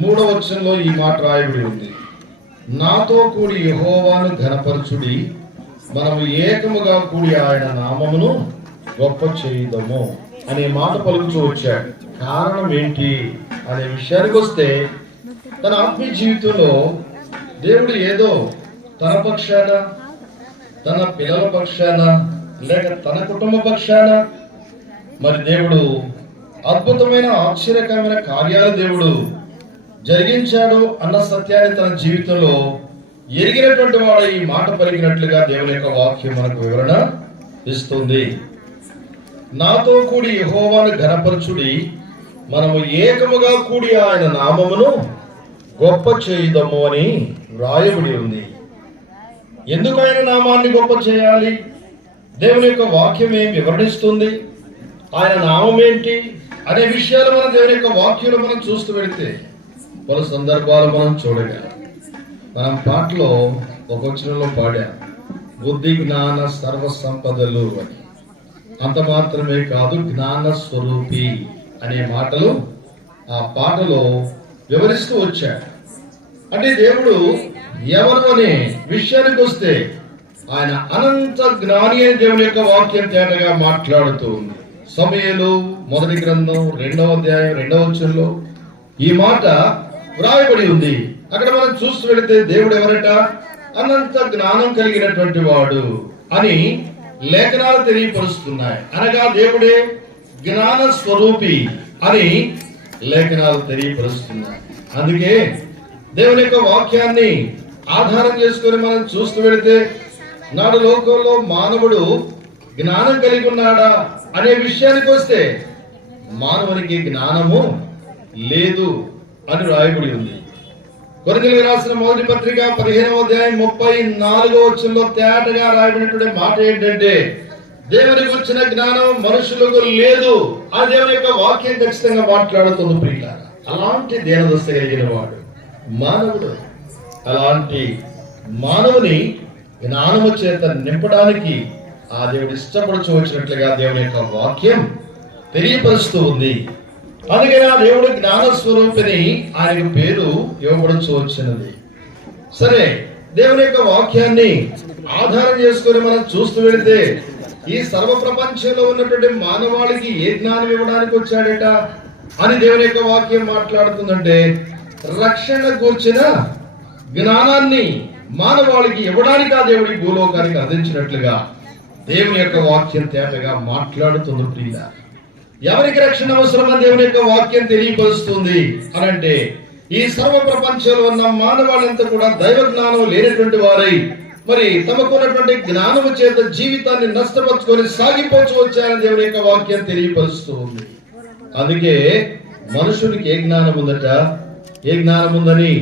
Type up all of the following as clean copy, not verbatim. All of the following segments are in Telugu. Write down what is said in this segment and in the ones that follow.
3వ వచనంలో ఈ మాట రాయబడి ఉంది, నాతో కూడి యెహోవాను ఘనపరచుడి, మనము ఏకముగా కూడి ఆయన నామమును గొప్ప చేయుదము అనే మాట పలుకుతూ వచ్చాడు. కారణం ఏంటి అనే విషయానికి వస్తే, తన ఆత్మీయ జీవితంలో దేవుడు ఏదో తన పక్షాన, తన పిల్లల పక్షాన, లేక తన కుటుంబ పక్షాన మరి దేవుడు అద్భుతమైన ఆశ్చర్యకరమైన కార్యాలు దేవుడు జరిగించాడు అన్న సత్యాన్ని తన జీవితంలో ఎరిగినటువంటి వాడు ఈ మాట పలికినట్లుగా దేవుని యొక్క వాక్యం మనకు వివరణ ఇస్తుంది. నాతో కూడి యెహోవాను ఘనపరచుడి, మనము ఏకముగా కూడి ఆయన నామమును గొప్ప చేయుదము అని వ్రాయబడి ఉంది. ఎందుకు ఆయన నామాన్ని గొప్ప చేయాలి? దేవుని యొక్క వాక్యం ఏం వివరణిస్తుంది? ఆయన నామం ఏంటి అనే విషయాలు మనం దేవుని యొక్క వాక్యంలో మనం చూస్తూ వెళితే పలు సందర్భాలు మనం చూడగలం. మనం పాటలో ఒక వచనంలో పాడాం, బుద్ధి జ్ఞాన సర్వ సంపదలు అని. అంత మాత్రమే కాదు, జ్ఞాన స్వరూపి అనే మాటలు ఆ పాటలో వివరిస్తూ వచ్చాడు. అంటే దేవుడు ఎవరు అనే విషయానికి వస్తే ఆయన అనంత జ్ఞాని అని దేవుని యొక్క వాక్యం తేటగా మాట్లాడుతూ ఉంది. సమూయేలు మొదటి గ్రంథం 2వ అధ్యాయం 2వ వచనంలో ఈ మాట వ్రాయబడి ఉంది. అక్కడ మనం చూస్తూ వెళితే దేవుడు ఎవరట? అనంత జ్ఞానం కలిగినటువంటి వాడు అని లేఖనాలు తెలియపరుస్తున్నాయి. అనగా దేవుడే జ్ఞాన స్వరూపి అని లేఖనాలు తెలియపరుస్తున్నాయి. అందుకే దేవుని యొక్క వాక్యాన్ని ఆధారం చేసుకొని మనం చూస్తూ వెళితే, నాడు లోకంలో మానవుడు జ్ఞానం కలిగి ఉన్నాడా అనే విషయానికి వస్తే మానవునికి జ్ఞానము లేదు అని రాయబడి ఉంది. కొరింథీయులకు రాసిన మొదటి పత్రిక 15వ అధ్యాయం 34వ వచనంలో తేటగా రాయబడినటువంటి మాట ఏంటంటే, దేవునికి వచ్చిన జ్ఞానం మనుషులకు లేదు అని దేవుని యొక్క వాక్యం ఖచ్చితంగా మాట్లాడుతుంది. ప్రియులారా, అలాంటి దీనదశ కలిగిన వాడు మానవుడు. అలాంటి మానవుని జ్ఞానము చేత నింపడానికి ఆ దేవుడు ఇష్టపడుచు వచ్చినట్లుగా దేవుని యొక్క వాక్యం తెలియపరుస్తూ ఉంది. అందుకని ఆ దేవుడు జ్ఞాన స్వరూపిని ఆయనకు పేరు ఇవ్వబడుచు వచ్చినది. సరే, దేవుని యొక్క వాక్యాన్ని ఆధారం చేసుకొని మనం చూస్తూ వెళితే, ఈ సర్వ ప్రపంచంలో ఉన్నటువంటి మానవాళికి ఏ జ్ఞానం ఇవ్వడానికి వచ్చాడట అని దేవుని యొక్క వాక్యం మాట్లాడుతుందంటే, రక్షణ గూర్చిన జ్ఞానాన్ని మానవాళికి ఇవ్వడానికి ఆ దేవుడి భూలోకానికి అందించినట్లుగా దేవుని యొక్క వాక్యం తేటగా మాట్లాడుతుంది. ప్రియుల, ఎవరికి రక్షణ అవసరమని దేవుని యొక్క వాక్యం తెలియపరుస్తుంది అనంటే, ఈ సర్వ ప్రపంచంలో ఉన్న మానవాళ్ళంతా కూడా దైవ జ్ఞానం లేనటువంటి వారై మరి తమకున్నటువంటి జ్ఞానము చేత జీవితాన్ని నష్టపరుచుకొని సాగిపోచు వచ్చారని దేవుని యొక్క వాక్యం తెలియపరుస్తూ ఉంది. అందుకే మనుషునికి ఏ జ్ఞానం ఉందట? ఏ జ్ఞానం ఉందని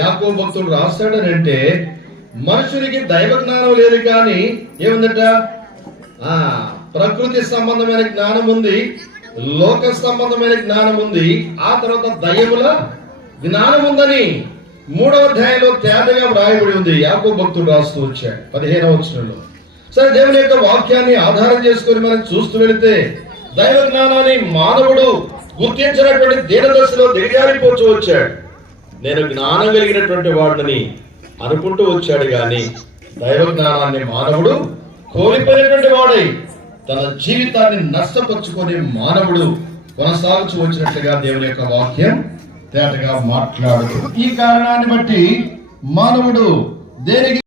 యాకోబు భక్తుడు రాస్తాడని అంటే, మనుషునికి దైవ జ్ఞానం లేదు, కానీ ఏముందట? ప్రకృతి సంబంధమైన జ్ఞానం ఉంది, లోక సంబంధమైన జ్ఞానం ఉంది, ఆ తర్వాత దయ్యముల జ్ఞానం ఉందని 3వ అధ్యాయంలో తేటగా వ్రాయబడి ఉంది. యాకోబు భక్తుడు రాస్తూ వచ్చాడు 15వ వచనంలో. సరే, దేవుని యొక్క వాక్యాన్ని ఆధారం చేసుకొని మనం చూస్తూ వెళితే, దైవ జ్ఞానాన్ని మానవుడు గుర్తించినటువంటి దీనదశలో దిగజారిపోతూ వచ్చాడు. నేను జ్ఞానం కలిగినటువంటి వాడిని అనుకుంటూ వచ్చాడు, గాని దైవ జ్ఞానాన్ని మానవుడు కోల్పోయినటువంటి వాడై తన జీవితాన్ని నష్టపరుచుకొని మానవుడు కొనసాగుతూ వచ్చినట్లుగా దేవుని యొక్క వాక్యం తేటగా మాట్లాడుతూ, ఈ కారణాన్ని బట్టి మానవుడు దేనికి